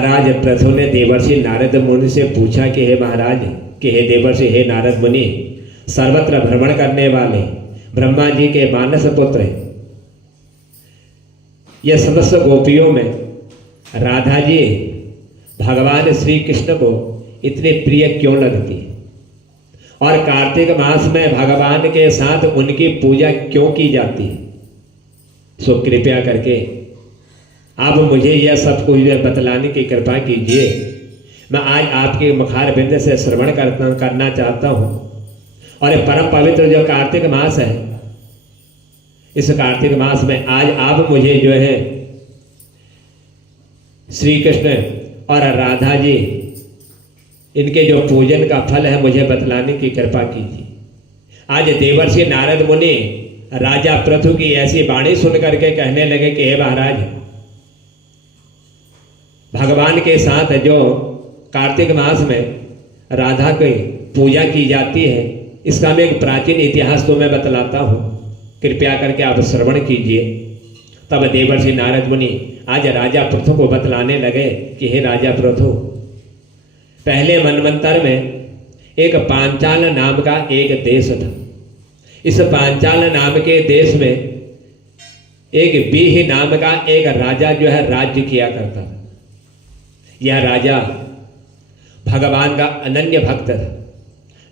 महाराज पृथु ने देवर्षि नारद मुनि से पूछा कि हे महाराज, कि हे देवर्षि, हे नारद मुनि, सर्वत्र भ्रमण करने वाले ब्रह्मा जी के मानस पुत्र यह समस्त गोपियों में राधा जी भगवान श्री कृष्ण को इतने प्रिय क्यों लगती है, और कार्तिक मास में भगवान के साथ उनकी पूजा क्यों की जाती है। सो कृपया करके आप मुझे यह सब कुछ बतलाने की कृपा कीजिए। मैं आज आपके मुखार बिंद से श्रवण करना चाहता हूँ। और परम पवित्र जो कार्तिक मास है, इस कार्तिक मास में आज आप मुझे जो है श्री कृष्ण और राधा जी इनके जो पूजन का फल है मुझे बतलाने की कृपा कीजिए। आज देवर्षि नारद मुनि राजा पृथु की ऐसी वाणी सुन करके कहने लगे कि हे महाराज, भगवान के साथ जो कार्तिक मास में राधा की पूजा की जाती है, इसका मैं एक प्राचीन इतिहास तो मैं बतलाता हूँ, कृपया करके आप श्रवण कीजिए। तब देवर्षि नारद मुनि आज राजा पृथु को बतलाने लगे कि हे राजा पृथु, पहले मनवंतर में एक पांचाल नाम का एक देश था। इस पांचाल नाम के देश में एक बीह नाम का एक राजा जो है राज्य किया करता था। यह राजा भगवान का अनन्य भक्त था,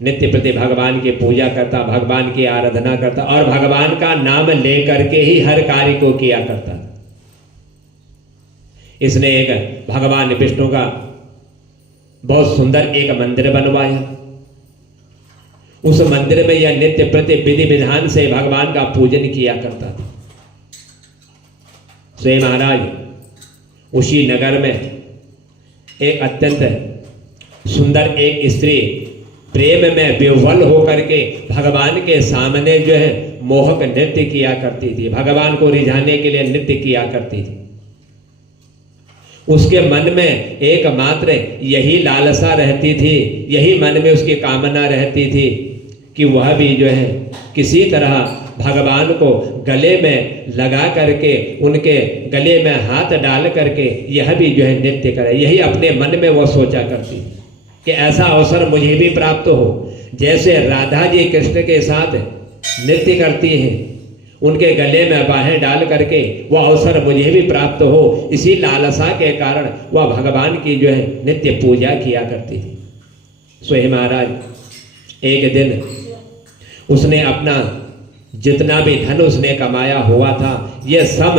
नित्य प्रति भगवान की पूजा करता, भगवान की आराधना करता और भगवान का नाम लेकर के ही हर कार्य को किया करता था। इसने एक भगवान विष्णु का बहुत सुंदर एक मंदिर बनवाया। उस मंदिर में यह नित्य प्रति विधि विधान से भगवान का पूजन किया करता था। स्वयं महाराज उसी नगर में एक अत्यंत सुंदर एक स्त्री प्रेम में विह्वल होकर के भगवान के सामने जो है मोहक नृत्य किया करती थी, भगवान को रिझाने के लिए नृत्य किया करती थी। उसके मन में एकमात्र यही लालसा रहती थी, यही मन में उसकी कामना रहती थी कि वह भी जो है किसी तरह भगवान को गले में लगा करके, उनके गले में हाथ डाल करके यह भी जो है नृत्य करे। यही अपने मन में वो सोचा करती कि ऐसा अवसर मुझे भी प्राप्त हो, जैसे राधा जी कृष्ण के साथ नृत्य करती हैं, उनके गले में बाहें डाल करके वह अवसर मुझे भी प्राप्त हो। इसी लालसा के कारण वह भगवान की जो है नित्य पूजा किया करती थी। स्वयं महाराज एक दिन उसने अपना जितना भी धन उसने कमाया हुआ था, यह सब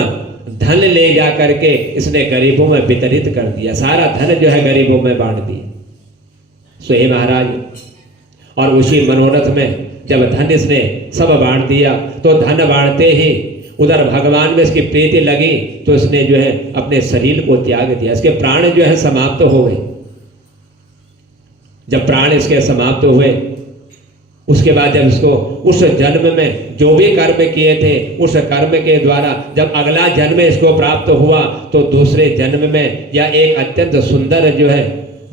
धन ले जा करके इसने गरीबों में वितरित कर दिया। सारा धन जो है गरीबों में बांट दिया स्वयं महाराज। और उसी मनोरथ में जब धन इसने सब बांट दिया, तो धन बांटते ही उधर भगवान में इसकी प्रीति लगी, तो इसने जो है अपने शरीर को त्याग दिया। इसके प्राण जो है समाप्त हो गए। जब प्राण इसके समाप्त हुए, उसके बाद जब इसको उस जन्म में जो भी कर्म किए थे, उस कर्म के द्वारा जब अगला जन्म इसको प्राप्त हुआ, तो दूसरे जन्म में यह एक अत्यंत सुंदर जो है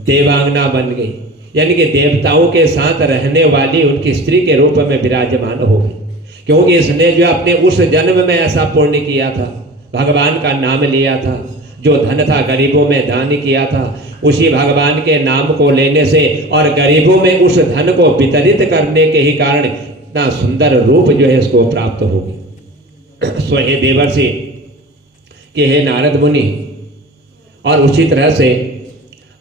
देवांगना बन गई, यानी कि देवताओं के साथ रहने वाली उनकी स्त्री के रूप में विराजमान हो गई। क्योंकि इसने जो अपने उस जन्म में ऐसा पुण्य किया था, भगवान का नाम लिया था, जो धन था गरीबों में दान किया था, उसी भगवान के नाम को लेने से और गरीबों में उस धन को वितरित करने के ही कारण इतना सुंदर रूप जो है इसको प्राप्त हो गई। सो हे देवर्षि कि हे नारद मुनि, और उसी तरह से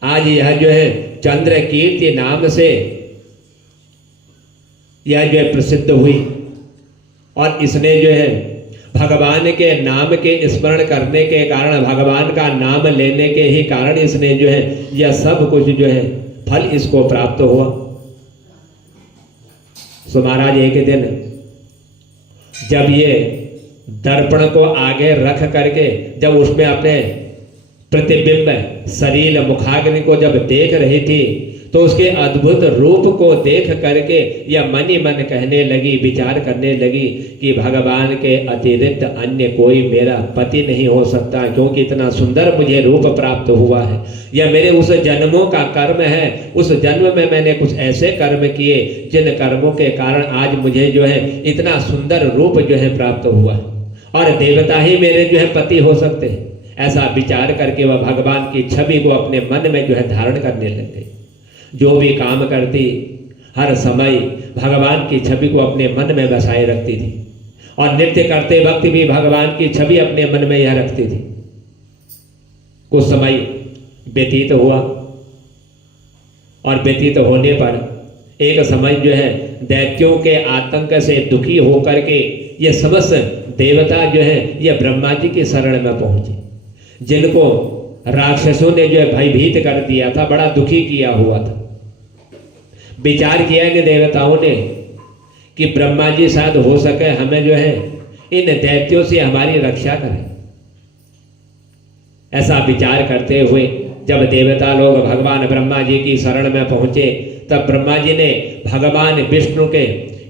आज यह जो है चंद्र कीर्ति नाम से यह जो है प्रसिद्ध हुई, और इसने जो है भगवान के नाम के स्मरण करने के कारण, भगवान का नाम लेने के ही कारण इसने जो है यह सब कुछ जो है फल इसको प्राप्त हुआ। सो महाराज एक दिन जब ये दर्पण को आगे रख करके जब उसमें अपने प्रतिबिंब शरीर मुखाग्नि को जब देख रही थी, तो उसके अद्भुत रूप को देख करके यह मन ही मन कहने लगी, विचार करने लगी कि भगवान के अतिरिक्त अन्य कोई मेरा पति नहीं हो सकता, क्योंकि इतना सुंदर मुझे रूप प्राप्त हुआ है। यह मेरे उस जन्मों का कर्म है। उस जन्म में मैंने कुछ ऐसे कर्म किए जिन कर्मों के कारण आज मुझे जो है इतना सुंदर रूप जो है प्राप्त हुआ है, और देवता ही मेरे जो है पति हो सकते हैं। ऐसा विचार करके वह भगवान की छवि को अपने मन में जो है धारण करने लग गई। जो भी काम करती हर समय भगवान की छवि को अपने मन में बसाए रखती थी और नृत्य करते वक्त भी भगवान की छवि अपने मन में यह रखती थी। कुछ समय व्यतीत हुआ और व्यतीत होने पर एक समय जो है दैत्यों के आतंक से दुखी होकर के ये समस्त देवता जो है ये ब्रह्मा जी की शरण में पहुंचे, जिनको राक्षसों ने जो है भयभीत कर दिया था, बड़ा दुखी किया हुआ था। विचार किया इन देवताओं ने कि ब्रह्मा जी शायद हो सके हमें जो है इन दैत्यों से हमारी रक्षा करें। ऐसा विचार करते हुए जब देवता लोग भगवान ब्रह्मा जी की शरण में पहुंचे, तब ब्रह्मा जी ने भगवान विष्णु के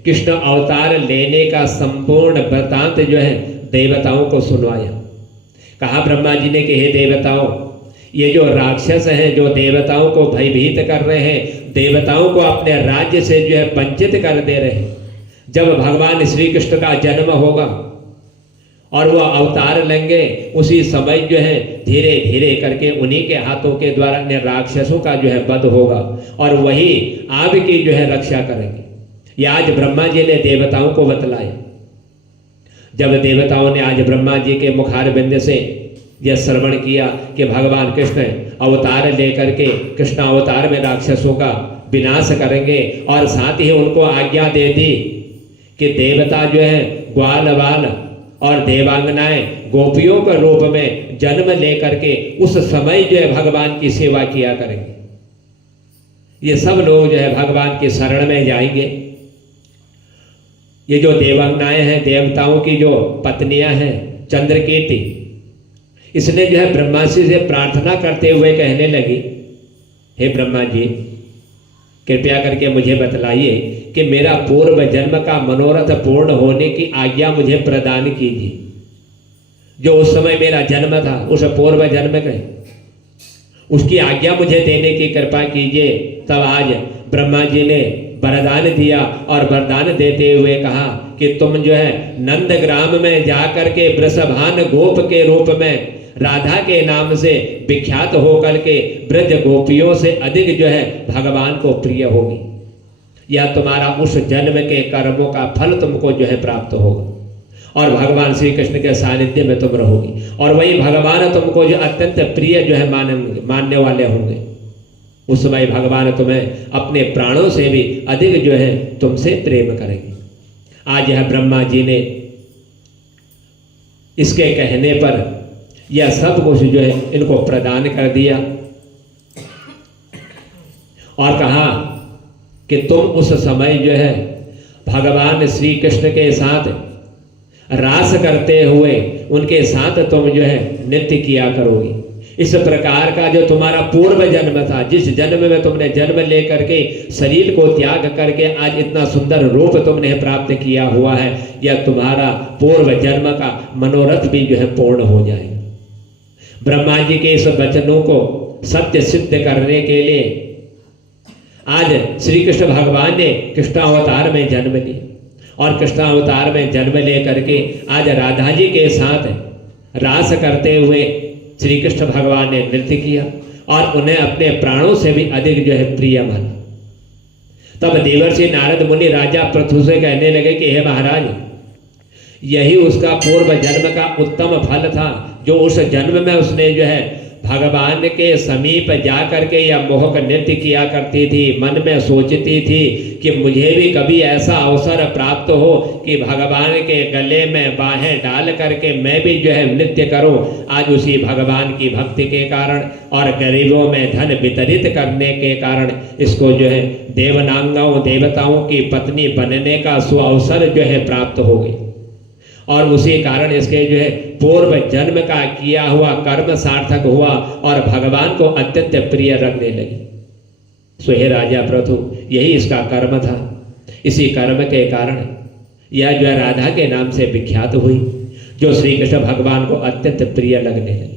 कृष्ण अवतार लेने का संपूर्ण वृतांत जो है देवताओं को सुनवाया। कहा ब्रह्मा जी ने कि हे देवताओं, ये जो राक्षस हैं जो देवताओं को भयभीत कर रहे हैं, देवताओं को अपने राज्य से जो है वंचित कर दे रहे हैं, जब भगवान श्री कृष्ण का जन्म होगा और वो अवतार लेंगे, उसी समय जो है धीरे धीरे करके उन्हीं के हाथों के द्वारा अन्य राक्षसों का जो है वध होगा और वही आपकी जो है रक्षा करेंगे। ये आज ब्रह्मा जी ने देवताओं को बतलाया। जब देवताओं ने आज ब्रह्मा जी के मुखार बिंद से यह श्रवण किया कि भगवान कृष्ण अवतार लेकर के कृष्ण अवतार में राक्षसों का विनाश करेंगे और साथ ही उनको आज्ञा दे दी कि देवता जो है ग्वाल बाल और देवांगनाएं गोपियों के रूप में जन्म लेकर के उस समय जो है भगवान की सेवा किया करेंगे। ये सब लोग जो है भगवान की शरण में जाएंगे। ये जो देवांगनाएं हैं, देवताओं की जो पत्नियां हैं, चंद्रकेती, इसने जो है ब्रह्मा जी से प्रार्थना करते हुए कहने लगी, हे ब्रह्मा जी, कृपया करके मुझे बतलाइए कि मेरा पूर्व जन्म का मनोरथ पूर्ण होने की आज्ञा मुझे प्रदान कीजिए। जो उस समय मेरा जन्म था, उस पूर्व जन्म में उसकी आज्ञा मुझे देने की कृपा कीजिए। तब आज ब्रह्मा जी ने वरदान दिया और वरदान देते हुए कहा कि तुम जो है नंदग्राम में जाकर के वृषभान गोप के रूप में राधा के नाम से विख्यात होकर के ब्रज गोपियों से अधिक जो है भगवान को प्रिय होगी। यह तुम्हारा उस जन्म के कर्मों का फल तुमको जो है प्राप्त होगा और भगवान श्री कृष्ण के सानिध्य में तुम रहोगी और वही भगवान तुमको जो अत्यंत प्रिय जो है मानने वाले होंगे। उस समय भगवान तुम्हें अपने प्राणों से भी अधिक जो है तुमसे प्रेम करेंगे। आज यह ब्रह्मा जी ने इसके कहने पर यह सब कुछ जो है इनको प्रदान कर दिया और कहा कि तुम उस समय जो है भगवान श्री कृष्ण के साथ रास करते हुए उनके साथ तुम जो है नृत्य किया करोगी। इस प्रकार का जो तुम्हारा पूर्व जन्म था, जिस जन्म में तुमने जन्म लेकर के शरीर को त्याग करके आज इतना सुंदर रूप तुमने प्राप्त किया हुआ है, यह तुम्हारा पूर्व जन्म का मनोरथ भी जो है पूर्ण हो जाएगा। ब्रह्मा जी के इस वचनों को सत्य सिद्ध करने के लिए आज श्री कृष्ण भगवान ने कृष्णावतार में जन्म लिया और कृष्णावतार में जन्म ले करके आज राधा जी के साथ रास करते हुए श्री कृष्ण भगवान ने नृत्य किया और उन्हें अपने प्राणों से भी अधिक जो है प्रिय माना। तब देवर्षि नारद मुनि राजा पृथु से कहने लगे कि हे महाराज, यही उसका पूर्व जन्म का उत्तम फल था, जो उस जन्म में उसने जो है भगवान के समीप जा करके या मोहक नृत्य किया करती थी, मन में सोचती थी कि मुझे भी कभी ऐसा अवसर प्राप्त हो कि भगवान के गले में बाहें डाल करके मैं भी जो है नृत्य करूं। आज उसी भगवान की भक्ति के कारण और गरीबों में धन वितरित करने के कारण इसको जो है देवनांगाओं देवताओं की पत्नी बनने का सुअवसर जो है प्राप्त हो गई और उसी कारण इसके जो है पूर्व जन्म का किया हुआ कर्म सार्थक हुआ और भगवान को अत्यंत प्रिय रखने लगी। सो हे राजा पृथु, यही इसका कर्म था। इसी कर्म के कारण यह जो है राधा के नाम से विख्यात हुई, जो श्री कृष्ण भगवान को अत्यंत प्रिय लगने लगी।